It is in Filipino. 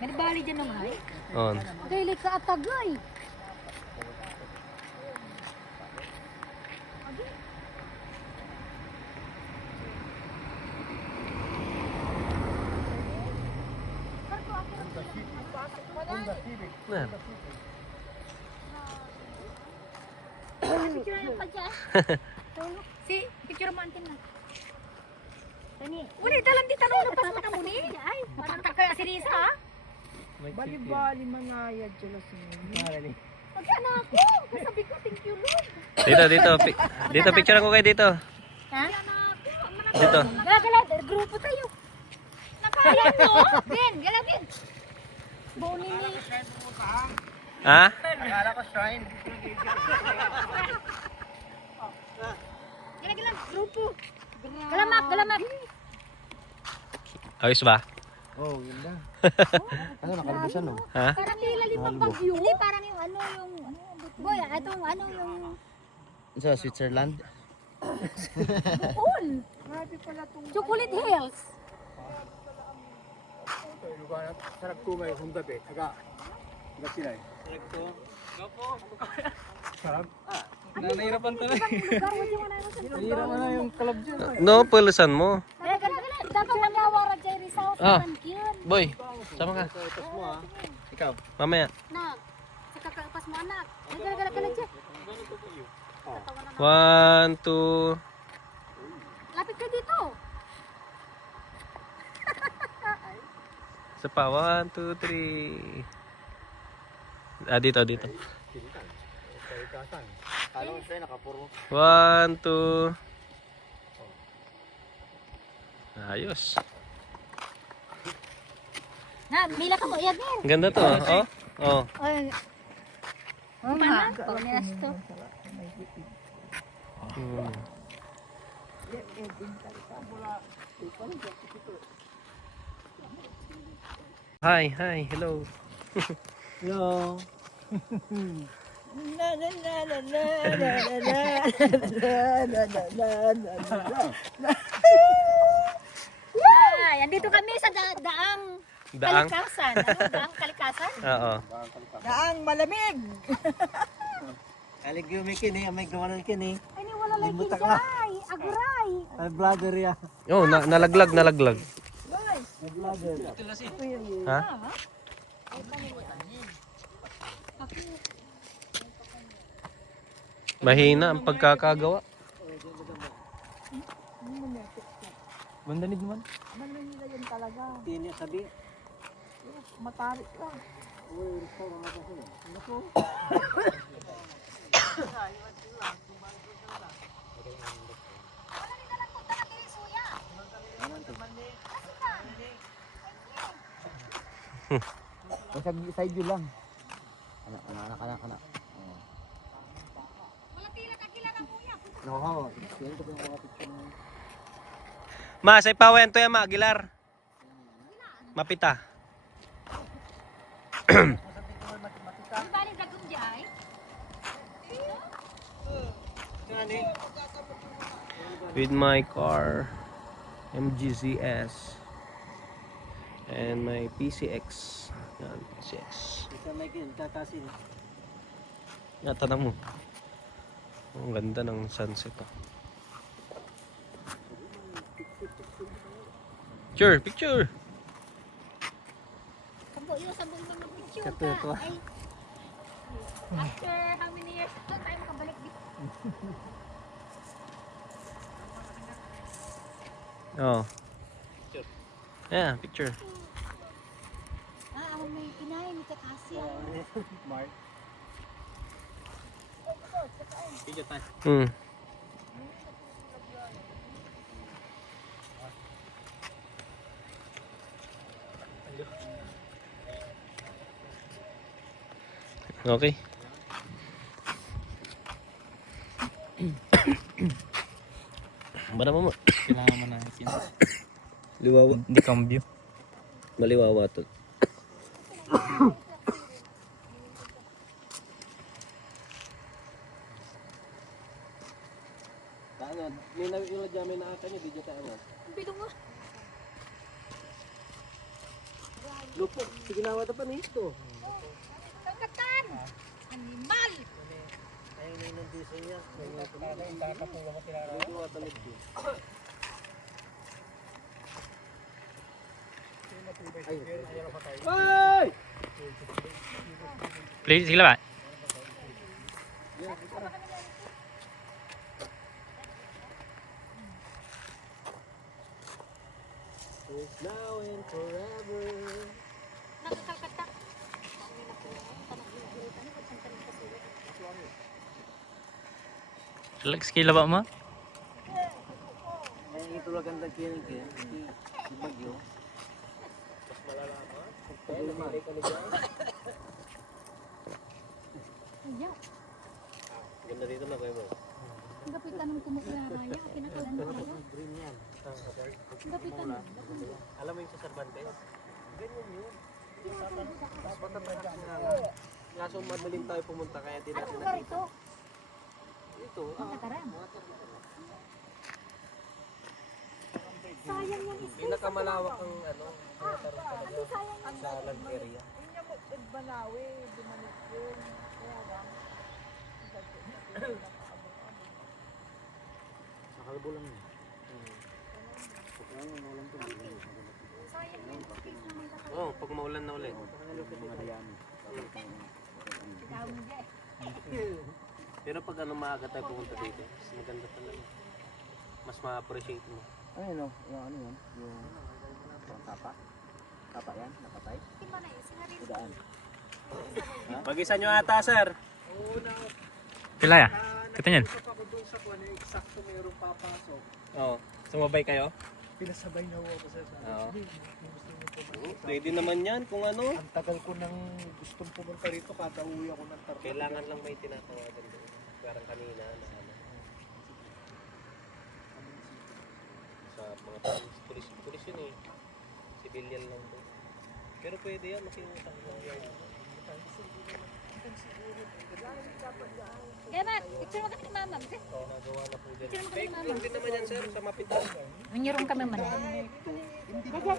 Nalibali dyan nung ay. On. Dahil ka atagay. Nah. Picture pa dyan. Si, picture mo antin na. Tani. Wala, dalang di tanong na pas mata mo ni. Ay, matatag kaya si Risa ha? Bali-bali manayad sila sa inyo. Magkana ako. Kasabi ko, thank you Lord. Dito. Dito, picture ko kayo dito. Ha? Dito. Gala, grupo tayo. Nakaya mo? Ben, gala Ben. Boni ni. Ha? Akala ko shrine. Gala, grupo. Galamak. Ayos ba? Oh, yun na. Ano, nakalimutan no? Ha? Parang nilalim ang bagyo. Hindi, parang yung ano yung... Boy, itong ano yung... Sa Switzerland? Bukol. Chocolate Hills. Sarap ko may humdabe. Taga. Gapilay. Sarap. Nahirapan talaga. Nahirapan na yung kalab dyan. No, pulusan mo. Dapat manawara dyan Rizal. Ah. Boy, sama ka. Tapos mo ha. Ikaw. Mamaya. Nak, sa kakaupas mo anak. Ay, gala dyan. 1, 2. Lapit ka dito. Isa pa. 1, 2, 3. Ah, dito. Kala ko siya nakapuro. 1, 2. Ayos. Na, mila ka mo. Yan din. Ang ganda to. Oh. Ay. Mana? Pagnilas to. Hmm. Hi, hello. Hello. Ay, andito kami sa daang Daang? kalikasan. Ano, daang kalikasan? Oo. Daang malamig. Alig yung may kini, may gawanan kini. Ay, ni wala lang Limutan ka. kinjay. Aguray. Ay, brother ya. Oh, nalaglag. May brother. Ha? Mahina ang pagkakagawa. Mandanig man. Manila yun talaga. Tini sabi. Matarik lang. Uy, restaurant ako sila. Naku. Side view lang. Anak. Wala tila kakila ng kuya. Oo, yan ko yung mga picture mo. Ma, say pawen to ma, Aguilar. Mapita. Ang baling dagom jay. With my car, MGZS, and my PCX. Yan, PCX. Isa may kakasin. Yan, tanong mo. Ang ganda ng sunset. Oh. Picture. Sabong mga picture Ito. ka. Ay, after how many years na tayo makabalik dito? Oh. Yeah, picture. Ang may kinain ni Kakasi. Mark. Hmm. Okay. Bara mo. Kailangan mo na ikin. Liwawa. Hindi cambio. Maliwawa to. Ano, may nilagyan na ata niya, di tayo. Ang bilong mo. Lupok, sige na wata pa nito. Kagatan! Animal! Ayun na yung diesel niya. Ayun kakapuwa ko pinara. Ayun wata nito. Ay! Please, sige ba? It's now and forever. Nakakalkata. Sige ba mo? Ay, ito lang ang nagkinig eh. Si Bagyo. Mas malala pa? Pero malay ka nito. Ayaw. Ganda dito na kayo mo. Ang gapitan ng kumukuraya. Pinakalan mo ako. Green yan. Ang gapitan mo. Alam mo yung sa Cervantes? Ganyan yun. Kaso madaling tayo pumunta kaya di Ano natin lugar nakita. ito? Ito. Ang kataran. Sayang yung space. Pinakamalawak ang ano. Kasi sayang yung Sa land area. Inya mo, Banawe, dumalit yun. Kaya lang. Nakalbo lang yun. sayang yung space na may kataran. Oo, pag maulan na ulit. Down dyan. Pero pag ano maaga tayo pumunta dito, mas maganda talaga. Mas ma-appreciate mo. Ano yun? Yung tapa? Tapa yan? Nakatay? Hindi mo na yun. Sinarili. Daan. Mag-isa nyo ata, sir. Pila ya? Kita niyan. Ako dun sa kuwan, eksakto mayroong papasok. Oo. Sumabay kayo? Pinasabay na ako sa Oo. Sige, kung gusto niyo pumunta. Pwede naman yan kung ano. Ang tagal ko nang gustong pumunta rito, kada uwi ako ng Tarlac. Kailangan lang may tinatawagan doon. Parang kanina na ano. Sa mga pulis yun eh. Civilian lang doon. Pero pwede yan, makiusap lang yan. Kaya ba, picture mo kami ni Mama. Kasi, Oo, nagawa na po dyan. Picture mo kami Fake mama. lang din naman yan, sir, sa mapintahan. Manyurong kami man. Kaya,